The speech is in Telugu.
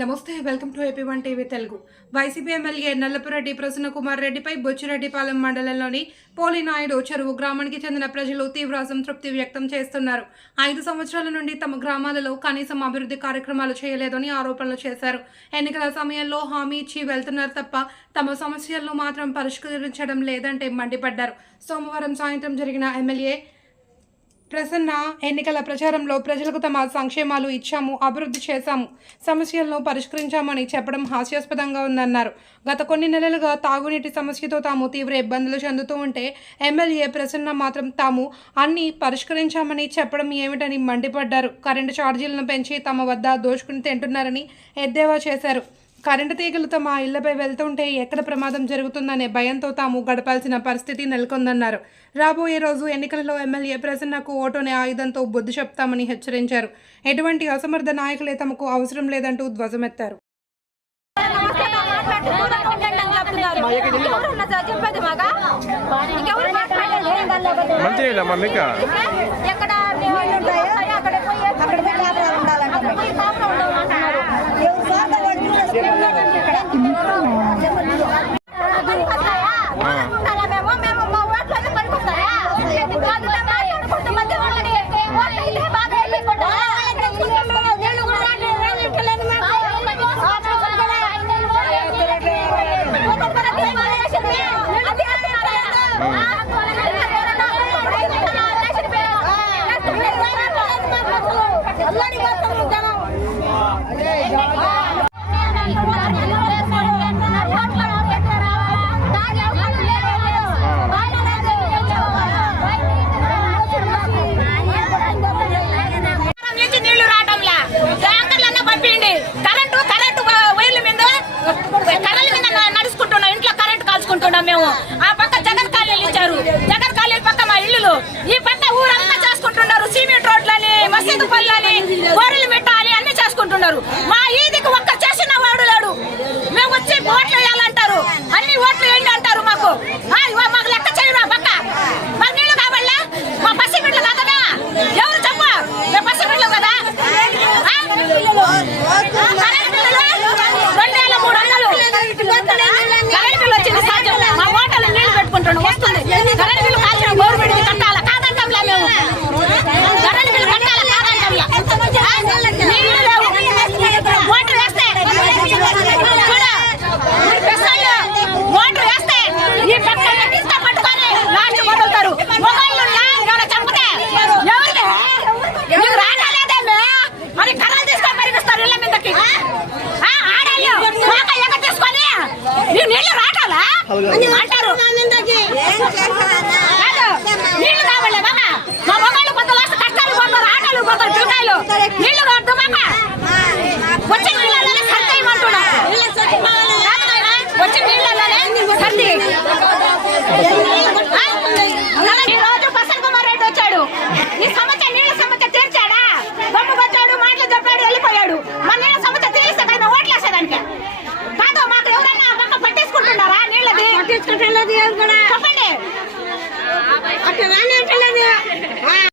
నమస్తే welcome to AP1 TV Telugu. YCP MLA Nallapureddy Prasanna Kumar రెడ్డిపై బొచ్చిరెడ్డిపాలెం మండలంలోని పోలినాయుడు చెరువు గ్రామానికి చెందిన ప్రజలు తీవ్ర అసంతృప్తి వ్యక్తం చేస్తున్నారు. 5 సంవత్సరాల నుండి తమ గ్రామాలలో కనీసం అభివృద్ధి కార్యక్రమాలు చేయలేదని ఆరోపణలు చేశారు. ఎన్నికల సమయంలో హామీ ఇచ్చి వెళ్తున్నారు తప్ప తమ సమస్యలను మాత్రం పరిష్కరించడం లేదంటే మండిపడ్డారు. సోమవారం సాయంత్రం జరిగిన ఎమ్మెల్యే ప్రసన్న ఎన్నికల ప్రచారంలో ప్రజలకు తమ సంక్షేమాలు ఇచ్చాము, అభివృద్ధి చేశాము, సమస్యలను పరిష్కరించామని చెప్పడం హాస్యాస్పదంగా ఉందన్నారు. గత కొన్ని నెలలుగా తాగునీటి సమస్యతో తాము తీవ్ర ఇబ్బందులు చెందుతూ ఉంటే ఎమ్మెల్యే ప్రసన్న మాత్రం తాము అన్ని పరిష్కరించామని చెప్పడం ఏమిటని మండిపడ్డారు. కరెంటు ఛార్జీలను పెంచి తమ వద్ద దోచుకుని తింటున్నారని ఎద్దేవా చేశారు. కరెంటు తీగలు తమ ఇళ్లపై వెళ్తుంటే ఎక్కడ ప్రమాదం జరుగుతుందనే భయంతో తాము గడపాల్సిన పరిస్థితి నెలకొందన్నారు. రాబోయే రోజు ఎన్నికలలో ఎమ్మెల్యే ప్రసన్నకు ఓటునే ఆయుధంతో బుద్ధి చెప్తామని హెచ్చరించారు. ఎటువంటి అసమర్థ నాయకులే తమకు అవసరం లేదంటూ ధ్వజమెత్తారు. మేము ఆ పక్క జగన్ కాలనీలు ఇచ్చారు. జగన్ కాలనీ పక్క మా ఇల్లులు, ఈ పక్క ఊరంతా చేసుకుంటున్నారు. సిమెంట్ రోడ్లని, మసీదు పళ్ళని, గోరెలు మెట్టాలి అన్ని చేసుకుంటున్నారు. మా ఈదికి ఒక్క చేసిన వాడు లేడు. మేము వచ్చి ఓట్లు వేయాలంటారు, అన్ని ఓట్లు వేయండి అంటారు. మాకు లెక్క చేయరు. పక్క మాకు నీళ్లు కాబట్లా మా పసి బిడ్డలు కదా, ఎవరు చెప్ప మేము పసి బిడ్డలు కదా. కరెంట్ బిల్లులు 2300 కరెంట్ బిల్లు వచ్చింది. సాధ్యం మా ఓటర్లు నీళ్లు పెట్టుకుంటున్నాం, వస్తుంది. కరెంట్ బిల్లు కాల్చిన గవర్నమెంట్ కట్టాల కాదంటాంలా, మేము కరెంట్ బిల్లు కట్టాల కాదంటాంలా. నీళ్లు లేవు, ఓట్లు వేస్తే ఓట్లు వేస్తే ఈ పక్క ఇంత పట్టుకొని లాస్ట్ వదులుతారు. మొగళ్ళు చంపితే ఎవరికి నీకు రాలేదేమే మరి కర్రలు తీసుకొని పరిగిస్తారు ఇళ్ళ మీదకి. ఆడాళ్ళు ఎగ తీసుకొని నీళ్ళు రాటాలా అంటారు.